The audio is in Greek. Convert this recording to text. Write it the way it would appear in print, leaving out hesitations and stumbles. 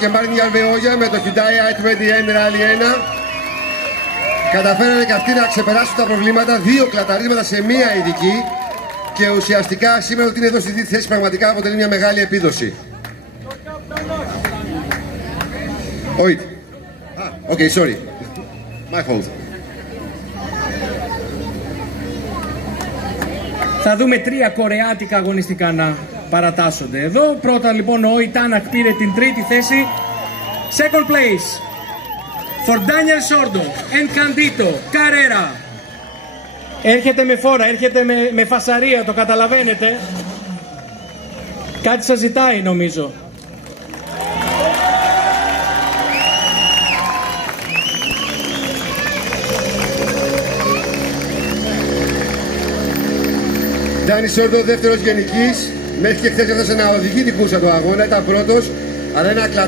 και Μάρτιν Γιαρβεόγια με το Hyundai i20N Rally 1 καταφέρανε και αυτοί να ξεπεράσουν τα προβλήματα, 2 κλαταρίσματα σε μία ειδική, και ουσιαστικά σήμερα ότι είναι εδώ στη τρίτη θέση πραγματικά αποτελεί μια μεγάλη επίδοση. Wait. Okay, sorry. My fault. Θα δούμε 3 κορεάτικα αγωνιστικά να παρατάσσονται εδώ. Πρώτα λοιπόν ο Ιτάνακ πήρε την τρίτη θέση. Second place for Daniel Sordo and Candido Carrera. Έρχεται με φόρα, έρχεται με φασαρία, το καταλαβαίνετε. Κάτι σας ζητάει νομίζω. Ντάνι Σόρντο, δεύτερος γενικής. Μέχρι και χθες έφτασε να οδηγεί την κούρσα του αγώνα, ήταν πρώτος, αλλά ένα